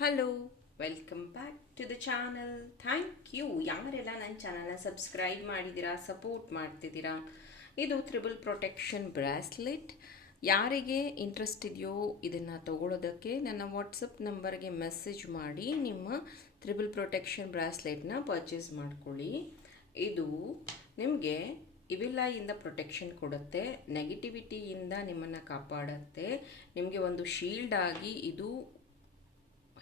Hello, welcome back to the channel. Thank you ಯಾರೆಲ್ಲ ನನ್ನ ಚಾನಲ್ನ ಸಬ್ಸ್ಕ್ರೈಬ್ ಮಾಡಿದ್ದೀರಾ, ಸಪೋರ್ಟ್ ಮಾಡ್ತಿದ್ದೀರಾ. ಇದು ತ್ರಿಬಲ್ ಪ್ರೊಟೆಕ್ಷನ್ ಬ್ರಾಸ್ಲೆಟ್. ಯಾರಿಗೆ ಇಂಟ್ರೆಸ್ಟ್ ಇದೆಯೋ ಇದನ್ನು ತಗೊಳ್ಳೋದಕ್ಕೆ ನನ್ನ ವಾಟ್ಸಪ್ ನಂಬರ್ಗೆ ಮೆಸೇಜ್ ಮಾಡಿ ನಿಮ್ಮ ತ್ರಿಬಲ್ ಪ್ರೊಟೆಕ್ಷನ್ ಬ್ರಾಸ್ಲೆಟ್ನ ಪರ್ಚೇಸ್ ಮಾಡ್ಕೊಳ್ಳಿ. ಇದು ನಿಮಗೆ ಇವಿಲ್ಲಾಯಿಂದ ಪ್ರೊಟೆಕ್ಷನ್ ಕೊಡುತ್ತೆ, ನೆಗೆಟಿವಿಟಿಯಿಂದ ನಿಮ್ಮನ್ನು ಕಾಪಾಡುತ್ತೆ, ನಿಮಗೆ ಒಂದು ಶೀಲ್ಡ್ ಆಗಿ ಇದು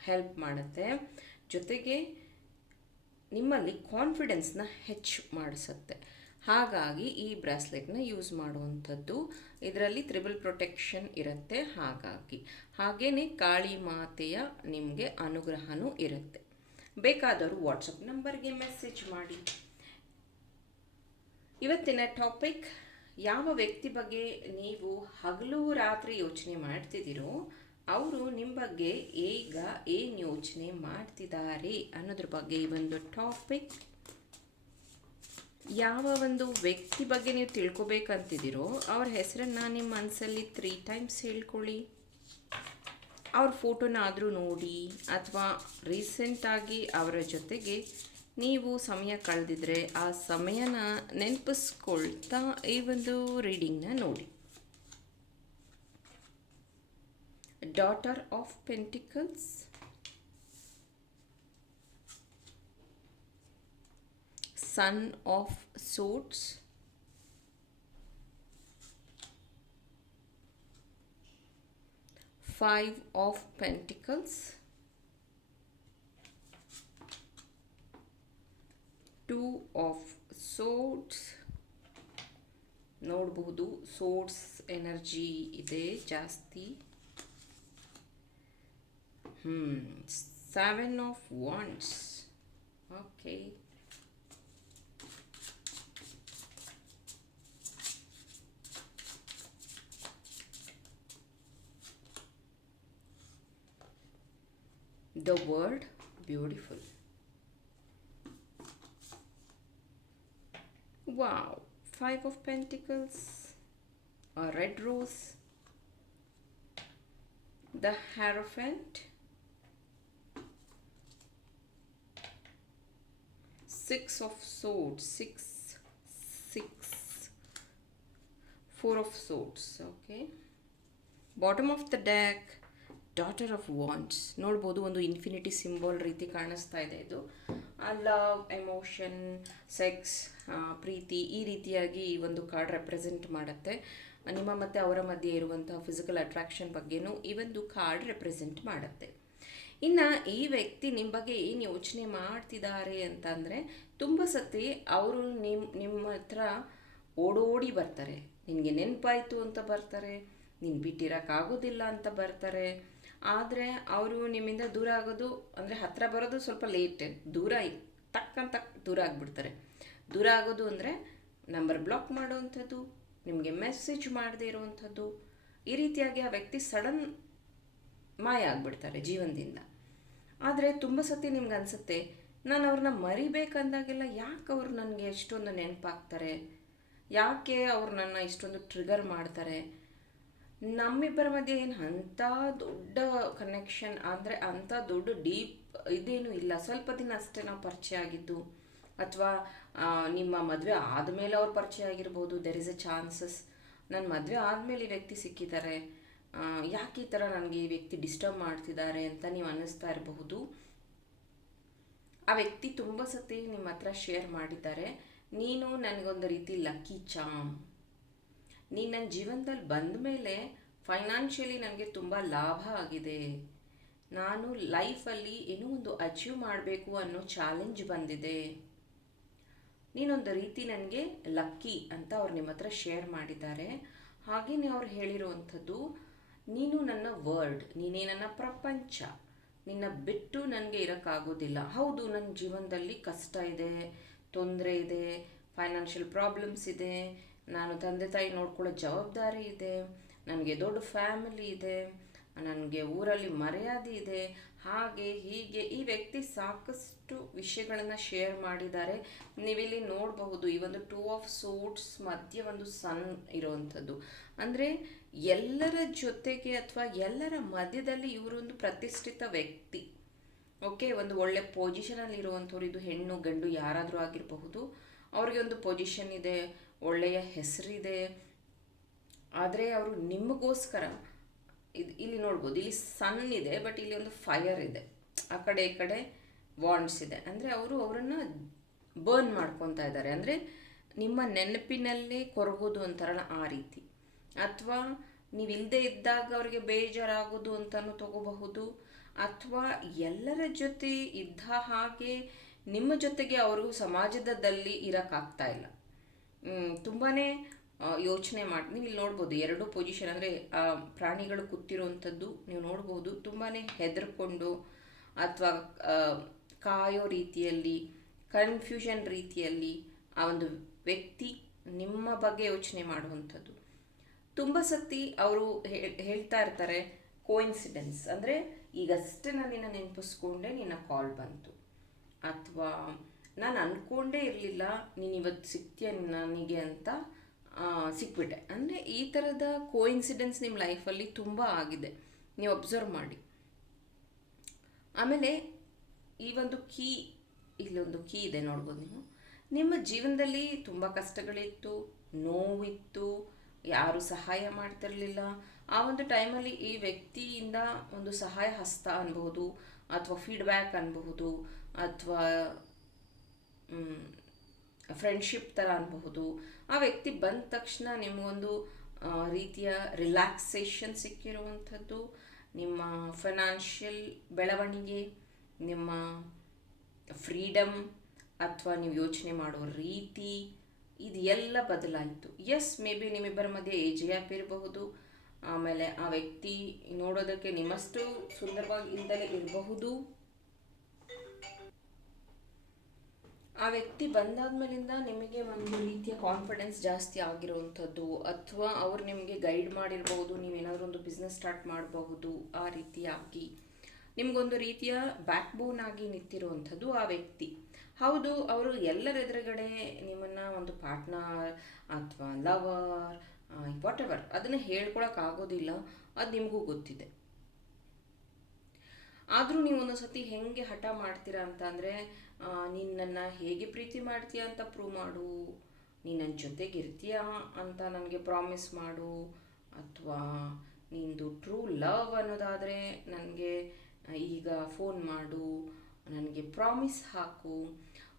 ಹೆಲ್ಪ್ ಮಾಡುತ್ತೆ. ಜೊತೆಗೆ ನಿಮ್ಮಲ್ಲಿ ಕಾನ್ಫಿಡೆನ್ಸ್ನ ಹೆಚ್ಚು ಮಾಡಿಸುತ್ತೆ. ಹಾಗಾಗಿ ಈ ಬ್ರಾಸ್ಲೆಟ್ನ ಯೂಸ್ ಮಾಡುವಂಥದ್ದು. ಇದರಲ್ಲಿ ತ್ರಿಬಲ್ ಪ್ರೊಟೆಕ್ಷನ್ ಇರುತ್ತೆ. ಹಾಗೆಯೇ ಕಾಳಿ ಮಾತೆಯ ನಿಮಗೆ ಅನುಗ್ರಹನೂ ಇರುತ್ತೆ. ಬೇಕಾದವರು ವಾಟ್ಸಪ್ ನಂಬರ್ಗೆ ಮೆಸೇಜ್ ಮಾಡಿ. ಇವತ್ತಿನ ಟಾಪಿಕ್, ಯಾವ ವ್ಯಕ್ತಿ ಬಗ್ಗೆ ನೀವು ಹಗಲು ರಾತ್ರಿ ಯೋಚನೆ ಮಾಡ್ತಿದ್ದೀರೋ ಅವರು ನಿಮ್ಮ ಬಗ್ಗೆ ಈಗ ಏನು ಯೋಚನೆ ಮಾಡ್ತಿದ್ದಾರೆ ಅನ್ನೋದ್ರ ಬಗ್ಗೆ ಈ ಒಂದು ಟಾಪಿಕ್. ಯಾವ ಒಂದು ವ್ಯಕ್ತಿ ಬಗ್ಗೆ ನೀವು ತಿಳ್ಕೊಬೇಕಂತಿದ್ದೀರೋ ಅವ್ರ ಹೆಸರನ್ನು ನಿಮ್ಮ ಮನಸ್ಸಲ್ಲಿ 3 ಟೈಮ್ಸ್ ಹೇಳ್ಕೊಳ್ಳಿ. ಅವ್ರ ಫೋಟೋನಾದರೂ ನೋಡಿ, ಅಥವಾ ರೀಸೆಂಟಾಗಿ ಅವರ ಜೊತೆಗೆ ನೀವು ಸಮಯ ಕಳೆದಿದ್ರೆ ಆ ಸಮಯನ ನೆನಪಿಸ್ಕೊಳ್ತಾ ಈ ಒಂದು ರೀಡಿಂಗ್ನ ನೋಡಿ. Daughter of Pentacles, Son of Swords, Five of Pentacles, Two of Swords. ನೋಡಬಹುದು ಸೋರ್ಸ್ ಎನರ್ಜಿ ಇದೆ ಜಾಸ್ತಿ. Seven of Wands. Okay. The World, beautiful. Wow. Five of Pentacles, a red rose, the Hierophant, Six of Swords, six, Four of Swords. Okay. Bottom of the deck, Daughter of Wands. ನೋಡ್ಬೋದು, ಒಂದು infinity symbol ರೀತಿ ಕಾಣಿಸ್ತಾ ಇದೆ. ಇದು love, emotion, sex, ಪ್ರೀತಿ, ಈ ರೀತಿಯಾಗಿ ಈ ಒಂದು ಕಾರ್ಡ್ ರೆಪ್ರೆಸೆಂಟ್ ಮಾಡುತ್ತೆ. ನಿಮ್ಮ ಮತ್ತು ಅವರ ಮಧ್ಯೆ ಇರುವಂತಹ ಫಿಸಿಕಲ್ ಅಟ್ರಾಕ್ಷನ್ ಬಗ್ಗೆನೂ ಈ ಒಂದು ಕಾರ್ಡ್ ರೆಪ್ರೆಸೆಂಟ್ ಮಾಡುತ್ತೆ. ಇನ್ನು ಈ ವ್ಯಕ್ತಿ ನಿಮ್ಮ ಬಗ್ಗೆ ಏನು ಯೋಚನೆ ಮಾಡ್ತಿದ್ದಾರೆ ಅಂತಂದರೆ, ತುಂಬ ಸತಿ ಅವರು ನಿಮ್ಮ ಹತ್ರ ಓಡೋಡಿ ಬರ್ತಾರೆ. ನಿನಗೆ ನೆನಪಾಯಿತು ಅಂತ ಬರ್ತಾರೆ, ನೀನು ಬಿಟ್ಟಿರೋಕ್ಕಾಗೋದಿಲ್ಲ ಅಂತ ಬರ್ತಾರೆ. ಆದರೆ ಅವರು ನಿಮ್ಮಿಂದ ದೂರ ಆಗೋದು, ಅಂದರೆ ಹತ್ತಿರ ಬರೋದು ಸ್ವಲ್ಪ ಲೇಟ್, ಟಕ್ಕಂತ ದೂರ ಆಗಿಬಿಡ್ತಾರೆ. ದೂರ ಆಗೋದು ಅಂದರೆ ನಂಬರ್ ಬ್ಲಾಕ್ ಮಾಡೋವಂಥದ್ದು, ನಿಮಗೆ ಮೆಸೇಜ್ ಮಾಡದೇ ಇರುವಂಥದ್ದು, ಈ ರೀತಿಯಾಗಿ ಆ ವ್ಯಕ್ತಿ ಸಡನ್ ಮಾಯ ಆಗಿಬಿಡ್ತಾರೆ ಜೀವನದಿಂದ. ಆದರೆ ತುಂಬ ಸತಿ ನಿಮ್ಗೆ ಅನಿಸುತ್ತೆ, ನಾನು ಅವ್ರನ್ನ ಮರಿಬೇಕಂದಾಗೆಲ್ಲ ಯಾಕೆ ಅವ್ರು ನನಗೆ ಎಷ್ಟೊಂದು ನೆನಪಾಗ್ತಾರೆ, ಯಾಕೆ ಅವ್ರು ನನ್ನ ಇಷ್ಟೊಂದು ಟ್ರಿಗರ್ ಮಾಡ್ತಾರೆ. ನಮ್ಮಿಬ್ಬರ ಮಧ್ಯೆ ಏನು ಅಂಥ ದೊಡ್ಡ ಕನೆಕ್ಷನ್, ಅಂದರೆ ಅಂಥ ದೊಡ್ಡ ಡೀಪ್ ಇದೇನೂ ಇಲ್ಲ. ಸ್ವಲ್ಪ ದಿನ ಅಷ್ಟೇ ನಾವು ಪರಿಚಯ ಆಗಿದ್ದು, ಅಥವಾ ನಿಮ್ಮ ಮದುವೆ ಆದಮೇಲೆ ಅವ್ರು ಪರಿಚಯ ಆಗಿರ್ಬೋದು. ದೆರ್ ಇಸ್ ಎ ಚಾನ್ಸಸ್ ನನ್ನ ಮದುವೆ ಆದಮೇಲೆ ಈ ವ್ಯಕ್ತಿ ಸಿಕ್ಕಿದ್ದಾರೆ, ಯಾಕೆ ಈ ಥರ ನನಗೆ ಈ ವ್ಯಕ್ತಿ ಡಿಸ್ಟರ್ಬ್ ಮಾಡ್ತಿದ್ದಾರೆ ಅಂತ ನೀವು ಅನ್ನಿಸ್ತಾ ಇರಬಹುದು. ಆ ವ್ಯಕ್ತಿ ತುಂಬ ಸತಿ ನಿಮ್ಮ ಹತ್ರ ಶೇರ್ ಮಾಡಿದ್ದಾರೆ, ನೀನು ನನಗೊಂದು ರೀತಿ ಲಕ್ಕಿ ಚಾಮ್, ನೀನು ನನ್ನ ಜೀವನದಲ್ಲಿ ಬಂದ ಮೇಲೆ ಫೈನಾನ್ಷಿಯಲಿ ನನಗೆ ತುಂಬ ಲಾಭ ಆಗಿದೆ, ನಾನು ಲೈಫಲ್ಲಿ ಏನೋ ಒಂದು ಅಚೀವ್ ಮಾಡಬೇಕು ಅನ್ನೋ ಚಾಲೆಂಜ್ ಬಂದಿದೆ, ನೀನೊಂದು ರೀತಿ ನನಗೆ ಲಕ್ಕಿ ಅಂತ ಅವ್ರು ನಿಮ್ಮ ಹತ್ರ ಶೇರ್ ಮಾಡಿದ್ದಾರೆ. ಹಾಗೆಯೇ ಅವ್ರು ಹೇಳಿರುವಂಥದ್ದು, ನೀನು ನನ್ನ ವರ್ಲ್ಡ್, ನೀನೇ ನನ್ನ ಪ್ರಪಂಚ, ನಿನ್ನ ಬಿಟ್ಟು ನನಗೆ ಇರೋಕ್ಕಾಗೋದಿಲ್ಲ. ಹೌದು, ನನ್ನ ಜೀವನದಲ್ಲಿ ಕಷ್ಟ ಇದೆ, ತೊಂದರೆ ಇದೆ, ಫೈನಾನ್ಷಿಯಲ್ ಪ್ರಾಬ್ಲಮ್ಸ್ ಇದೆ, ನಾನು ತಂದೆ ತಾಯಿ ನೋಡ್ಕೊಳ್ಳೋ ಜವಾಬ್ದಾರಿ ಇದೆ, ನನಗೆ ದೊಡ್ಡ ಫ್ಯಾಮಿಲಿ ಇದೆ, ನನಗೆ ಊರಲ್ಲಿ ಮರ್ಯಾದೆ ಇದೆ, ಹಾಗೆ ಹೀಗೆ ಈ ವ್ಯಕ್ತಿ ಸಾಕಷ್ಟು ವಿಷಯಗಳನ್ನು ಶೇರ್ ಮಾಡಿದ್ದಾರೆ. ನೀವಿಲ್ಲಿ ನೋಡಬಹುದು, ಈ ಒಂದು 2 ಆಫ್ ಸೋರ್ಡ್ಸ್ ಮಧ್ಯೆ ಒಂದು ಸನ್ ಇರುವಂಥದ್ದು. ಅಂದರೆ ಎಲ್ಲರ ಜೊತೆಗೆ ಅಥವಾ ಎಲ್ಲರ ಮಧ್ಯದಲ್ಲಿ ಇವರೊಂದು ಪ್ರತಿಷ್ಠಿತ ವ್ಯಕ್ತಿ. ಓಕೆ, ಒಂದು ಒಳ್ಳೆ ಪೊಸಿಷನಲ್ಲಿ ಇರುವಂಥವ್ರು, ಇದು ಹೆಣ್ಣು ಗಂಡು ಯಾರಾದರೂ ಆಗಿರಬಹುದು, ಅವ್ರಿಗೆ ಒಂದು ಪೊಸಿಷನ್ ಇದೆ, ಒಳ್ಳೆಯ ಹೆಸರಿದೆ. ಆದರೆ ಅವರು ನಿಮಗೋಸ್ಕರ ಇಲ್ಲಿ ನೋಡ್ಬೋದು, ಇಲ್ಲಿ ಸನ್ ಇದೆ, ಬಟ್ ಇಲ್ಲಿ ಒಂದು ಫೈರ್ ಇದೆ, ಆ ಕಡೆ ಈ ಕಡೆ ವಾಂಡ್ಸ್ ಇದೆ. ಅಂದರೆ ಅವರು ಅವರನ್ನು ಬರ್ನ್ ಮಾಡ್ಕೊತಾ ಇದ್ದಾರೆ. ಅಂದರೆ ನಿಮ್ಮ ನೆನಪಿನಲ್ಲೇ ಕೊರಗೋದು ಅಂತಾರಲ್ಲ ಆ ರೀತಿ. ಅಥವಾ ನೀವು ಇಲ್ಲದೆ ಇದ್ದಾಗ ಅವರಿಗೆ ಬೇಜಾರಾಗೋದು ಅಂತಲೂ ತಗೋಬಹುದು. ಅಥವಾ ಎಲ್ಲರ ಜೊತೆ ಇದ್ದ ಹಾಗೆ ನಿಮ್ಮ ಜೊತೆಗೆ ಅವರು ಸಮಾಜದಲ್ಲಿ ಇರೋಕ್ಕಾಗ್ತಾ ಇಲ್ಲ. ತುಂಬಾ ಯೋಚನೆ ಮಾಡಿ ನೀವು ಇಲ್ಲಿ ನೋಡ್ಬೋದು, ಎರಡು ಪೊಸಿಷನ್. ಅಂದರೆ ಪ್ರಾಣಿಗಳು ಕೂತಿರುವಂಥದ್ದು ನೀವು ನೋಡ್ಬೋದು. ತುಂಬಾ ಹೆದರ್ಕೊಂಡು ಅಥವಾ ಕಾಯೋ ರೀತಿಯಲ್ಲಿ, ಕನ್ಫ್ಯೂಷನ್ ರೀತಿಯಲ್ಲಿ ಆ ಒಂದು ವ್ಯಕ್ತಿ ನಿಮ್ಮ ಬಗ್ಗೆ ಯೋಚನೆ ಮಾಡುವಂಥದ್ದು. ತುಂಬ ಸತಿ ಅವರು ಹೇಳ್ತಾ ಇರ್ತಾರೆ ಕೋಇನ್ಸಿಡೆನ್ಸ್, ಅಂದರೆ ಈಗಷ್ಟೇ ನಾನು ನಿನ್ನ ನೆನಪಿಸ್ಕೊಂಡೆ, ನಿನ್ನ ಕಾಲ್ ಬಂತು, ಅಥವಾ ನಾನು ಅಂದ್ಕೊಂಡೇ ಇರಲಿಲ್ಲ ನೀನು ಇವತ್ತು ಸಿಗ್ತೀಯ ನನಗೆ ಅಂತ ಸಿಕ್ಬಿಟ್ಟೆ. ಅಂದರೆ ಈ ಥರದ ಕೋಇನ್ಸಿಡೆನ್ಸ್ ನಿಮ್ಮ ಲೈಫಲ್ಲಿ ತುಂಬ ಆಗಿದೆ, ನೀವು ಅಬ್ಸರ್ವ್ ಮಾಡಿ. ಆಮೇಲೆ ಈ ಒಂದು ಇಲ್ಲೊಂದು ಕೀ ಇದೆ ನೋಡ್ಬೋದು ನೀವು. ನಿಮ್ಮ ಜೀವನದಲ್ಲಿ ತುಂಬ ಕಷ್ಟಗಳಿತ್ತು, ನೋವಿತ್ತು, ಯಾರು ಸಹಾಯ ಮಾಡ್ತಿರಲಿಲ್ಲ. ಆ ಒಂದು ಟೈಮಲ್ಲಿ ಈ ವ್ಯಕ್ತಿಯಿಂದ ಒಂದು ಸಹಾಯ ಹಸ್ತ ಅನ್ಬಹುದು, ಅಥವಾ ಫೀಡ್ಬ್ಯಾಕ್ ಅನ್ಬಹುದು, ಅಥವಾ ಫ್ರೆಂಡ್ಶಿಪ್ ಥರ ಅನ್ಬಹುದು. ಆ ವ್ಯಕ್ತಿ ಬಂದ ತಕ್ಷಣ ನಿಮಗೊಂದು ರೀತಿಯ ರಿಲ್ಯಾಕ್ಸೇಷನ್ ಸಿಕ್ಕಿರುವಂಥದ್ದು, ನಿಮ್ಮ ಫೈನಾನ್ಷಿಯಲ್ ಬೆಳವಣಿಗೆ, ನಿಮ್ಮ ಫ್ರೀಡಮ್, ಅಥವಾ ನೀವು ಯೋಚನೆ ಮಾಡೋ ರೀತಿ, ಇದು ಎಲ್ಲ ಬದಲಾಯಿತು. ಎಸ್, ಮೇ ಬಿ ನಿಮ್ಮಿಬ್ಬರ ಮಧ್ಯೆ ಏಜ್ ಗ್ಯಾಪ್ ಇರಬಹುದು. ಆಮೇಲೆ ಆ ವ್ಯಕ್ತಿ ನೋಡೋದಕ್ಕೆ ನಿಮ್ಮಷ್ಟು ಸುಂದರವಾಗಿ ಇಲ್ಲದಲೇ ಇರಬಹುದು. ಆ ವ್ಯಕ್ತಿ ಬಂದಾದ್ಮೇಲಿಂದ ನಿಮಗೆ ಒಂದು ರೀತಿಯ ಕಾನ್ಫಿಡೆನ್ಸ್ ಜಾಸ್ತಿ ಆಗಿರುವಂಥದ್ದು, ಅಥವಾ ಅವ್ರು ನಿಮಗೆ ಗೈಡ್ ಮಾಡಿರಬಹುದು, ನೀವೇನಾದರೂ ಒಂದು ಬಿಸ್ನೆಸ್ ಸ್ಟಾರ್ಟ್ ಮಾಡಬಹುದು. ಆ ರೀತಿಯಾಗಿ ನಿಮಗೊಂದು ರೀತಿಯ ಬ್ಯಾಕ್ ಬೋನ್ ಆಗಿ ನಿಂತಿರುವಂಥದ್ದು ಆ ವ್ಯಕ್ತಿ. ಹೌದು, ಅವರು ಎಲ್ಲರ ಎದುರುಗಡೆ ನಿಮ್ಮನ್ನು ಒಂದು ಪಾರ್ಟ್ನರ್ ಅಥವಾ ಲವರ್ ವಾಟ್ ಎವರ್ ಅದನ್ನು ಹೇಳ್ಕೊಳಕ್ಕಾಗೋದಿಲ್ಲ, ಅದು ನಿಮಗೂ ಗೊತ್ತಿದೆ. ಆದರೂ ನೀವು ಒಂದೊಂದು ಸತಿ ಹೆಂಗೆ ಹಠ ಮಾಡ್ತೀರಾ ಅಂತ ಅಂದರೆ, ನೀನು ನನ್ನ ಹೇಗೆ ಪ್ರೀತಿ ಮಾಡ್ತೀಯ ಅಂತ ಪ್ರೂವ್ ಮಾಡು, ನೀನು ನನ್ನ ಜೊತೆಗೆ ಇರ್ತೀಯಾ ಅಂತ ನನಗೆ ಪ್ರಾಮಿಸ್ ಮಾಡು, ಅಥವಾ ನಿಂದು ಟ್ರೂ ಲವ್ ಅನ್ನೋದಾದರೆ ನನಗೆ ಈಗ ಫೋನ್ ಮಾಡು, ನನಗೆ ಪ್ರಾಮಿಸ್ ಹಾಕು.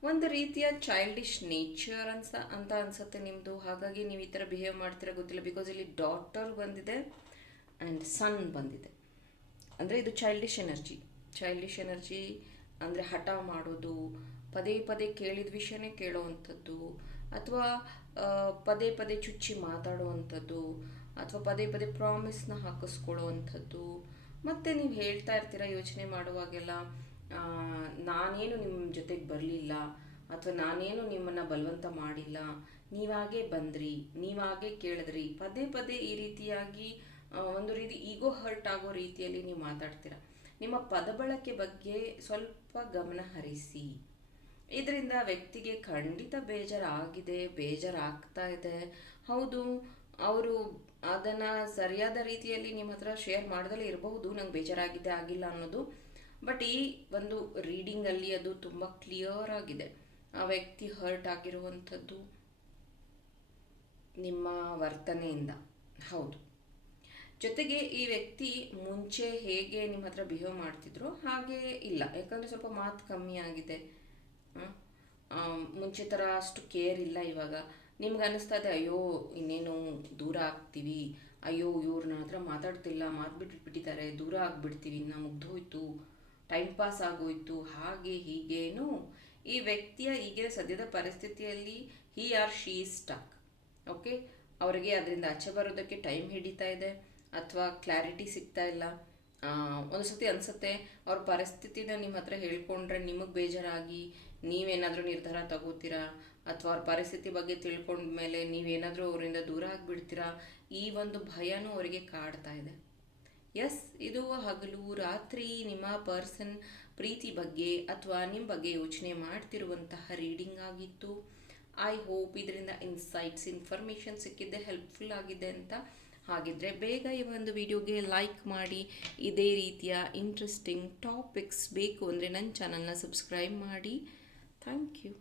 ಒಂದು ರೀತಿಯ ಚೈಲ್ಡಿಶ್ ನೇಚರ್ ಅಂತ ಅನಿಸುತ್ತೆ ನಿಮ್ಮದು. ಹಾಗಾಗಿ ನೀವು ಈ ಥರ ಬಿಹೇವ್ ಮಾಡ್ತೀರಾ ಗೊತ್ತಿಲ್ಲ. ಬಿಕಾಸ್ ಇಲ್ಲಿ ಡಾಟರ್ ಬಂದಿದೆ ಆ್ಯಂಡ್ ಸನ್ ಬಂದಿದೆ. ಅಂದರೆ ಇದು ಚೈಲ್ಡಿಶ್ ಎನರ್ಜಿ ಅಂದರೆ ಹಠ ಮಾಡೋದು, ಪದೇ ಪದೇ ಕೇಳಿದ ವಿಷಯನೇ ಕೇಳೋವಂಥದ್ದು, ಅಥವಾ ಪದೇ ಪದೇ ಚುಚ್ಚಿ ಮಾತಾಡುವಂಥದ್ದು, ಅಥವಾ ಪದೇ ಪದೇ ಪ್ರಾಮಿಸ್ನ ಹಾಕಿಸ್ಕೊಳ್ಳುವಂಥದ್ದು. ಮತ್ತು ನೀವು ಹೇಳ್ತಾ ಇರ್ತೀರ ಯೋಚನೆ ಮಾಡುವಾಗೆಲ್ಲ, ನಾನೇನು ನಿಮ್ಮ ಜೊತೆಗೆ ಬರಲಿಲ್ಲ, ಅಥವಾ ನಾನೇನು ನಿಮ್ಮನ್ನು ಬಲವಂತ ಮಾಡಿಲ್ಲ, ನೀವಾಗೇ ಬಂದ್ರಿ, ನೀವಾಗೇ ಕೇಳಿದ್ರಿ. ಪದೇ ಪದೇ ಈ ರೀತಿಯಾಗಿ ಒಂದು ರೀತಿ ಈಗೋ ಹರ್ಟ್ ಆಗೋ ರೀತಿಯಲ್ಲಿ ನೀವು ಮಾತಾಡ್ತೀರ. ನಿಮ್ಮ ಪದ ಬಳಕೆ ಬಗ್ಗೆ ಸ್ವಲ್ಪ ಗಮನ ಹರಿಸಿ. ಇದರಿಂದ ವ್ಯಕ್ತಿಗೆ ಖಂಡಿತ ಬೇಜಾರಾಗ್ತಾ ಇದೆ. ಹೌದು, ಅವರು ಅದನ್ನು ಸರಿಯಾದ ರೀತಿಯಲ್ಲಿ ನಿಮ್ಮ ಹತ್ರ ಶೇರ್ ಮಾಡ್ದಲೇ ಇರಬಹುದು, ನಂಗೆ ಬೇಜಾರಾಗಿದೆ ಆಗಿಲ್ಲ ಅನ್ನೋದು. ಬಟ್ ಈ ಒಂದು ರೀಡಿಂಗಲ್ಲಿ ಅದು ತುಂಬ ಕ್ಲಿಯರ್ ಆಗಿದೆ. ಆ ವ್ಯಕ್ತಿ ಹರ್ಟ್ ಆಗಿರುವಂಥದ್ದು ನಿಮ್ಮ ವರ್ತನೆಯಿಂದ. ಹೌದು, ಜೊತೆಗೆ ಈ ವ್ಯಕ್ತಿ ಮುಂಚೆ ಹೇಗೆ ನಿಮ್ಮ ಹತ್ರ ಬಿಹೇವ್ ಮಾಡ್ತಿದ್ರು ಹಾಗೆ ಇಲ್ಲ, ಯಾಕಂದರೆ ಸ್ವಲ್ಪ ಮಾತು ಕಮ್ಮಿ ಆಗಿದೆ. ಮುಂಚೆ ಥರ ಅಷ್ಟು ಕೇರ್ ಇಲ್ಲ ಇವಾಗ. ನಿಮ್ಗೆ ಅನ್ನಿಸ್ತಾ ಇದೆ, ಅಯ್ಯೋ ಇನ್ನೇನು ದೂರ ಆಗ್ತೀವಿ, ಅಯ್ಯೋ ಇವ್ರು ನನ್ನ ಹತ್ರ ಮಾತಾಡ್ತಿಲ್ಲ, ಮಾತು ಬಿಟ್ಬಿಟ್ಟಿದ್ದಾರೆ, ದೂರ ಆಗಿಬಿಡ್ತೀವಿ, ಇನ್ನು ಮುಗ್ದೋಯ್ತು, ಟೈಮ್ ಪಾಸ್ ಆಗೋಯ್ತು, ಹಾಗೆ ಹೀಗೇನು. ಈ ವ್ಯಕ್ತಿಯ ಈಗಿನ ಸದ್ಯದ ಪರಿಸ್ಥಿತಿಯಲ್ಲಿ he or she is stuck. Okay, ಅವರಿಗೆ ಅದರಿಂದ ಆಚೆ ಬರೋದಕ್ಕೆ ಟೈಮ್ ಹಿಡಿತಾ ಇದೆ, ಅಥವಾ ಕ್ಲಾರಿಟಿ ಸಿಗ್ತಾ ಇಲ್ಲ. ಒಂದು ಸತಿ ಅನಿಸುತ್ತೆ ಅವ್ರ ಪರಿಸ್ಥಿತಿನ ನಿಮ್ಮ ಹತ್ರ ಹೇಳ್ಕೊಂಡ್ರೆ ನಿಮಗೆ ಬೇಜಾರಾಗಿ ನೀವೇನಾದರೂ ನಿರ್ಧಾರ ತಗೋತೀರಾ, ಅಥವಾ ಅವ್ರ ಪರಿಸ್ಥಿತಿ ಬಗ್ಗೆ ತಿಳ್ಕೊಂಡ್ಮೇಲೆ ನೀವೇನಾದರೂ ಅವರಿಂದ ದೂರ ಆಗಿಬಿಡ್ತೀರಾ. ಈ ಒಂದು ಭಯನೂ ಅವರಿಗೆ ಕಾಡ್ತಾ ಇದೆ. ಎಸ್, ಇದು ಹಗಲು ರಾತ್ರಿ ನಿಮ್ಮ ಪರ್ಸನ್ ಪ್ರೀತಿ ಬಗ್ಗೆ ಅಥವಾ ನಿಮ್ಮ ಬಗ್ಗೆ ಯೋಚನೆ ಮಾಡ್ತಿರುವಂತಹ ರೀಡಿಂಗ್ ಆಗಿತ್ತು. ಐ ಹೋಪ್ ಇದರಿಂದ ಇನ್ಸೈಟ್ಸ್ ಇನ್ಫಾರ್ಮೇಷನ್ ಸಿಕ್ಕಿದ್ದೆ, ಹೆಲ್ಪ್ಫುಲ್ ಆಗಿದೆ ಅಂತ. ಹಾಗಿದ್ರೆ ಬೇಗ ಈ ಒಂದು ವಿಡಿಯೋಗೆ ಲೈಕ್ ಮಾಡಿ. ಇದೇ ರೀತಿಯ ಇಂಟ್ರೆಸ್ಟಿಂಗ್ ಟಾಪಿಕ್ಸ್ ಬೇಕು ಅಂದರೆ ನನ್ನ ಚಾನಲ್ನ ಸಬ್ಸ್ಕ್ರೈಬ್ ಮಾಡಿ. Thank you.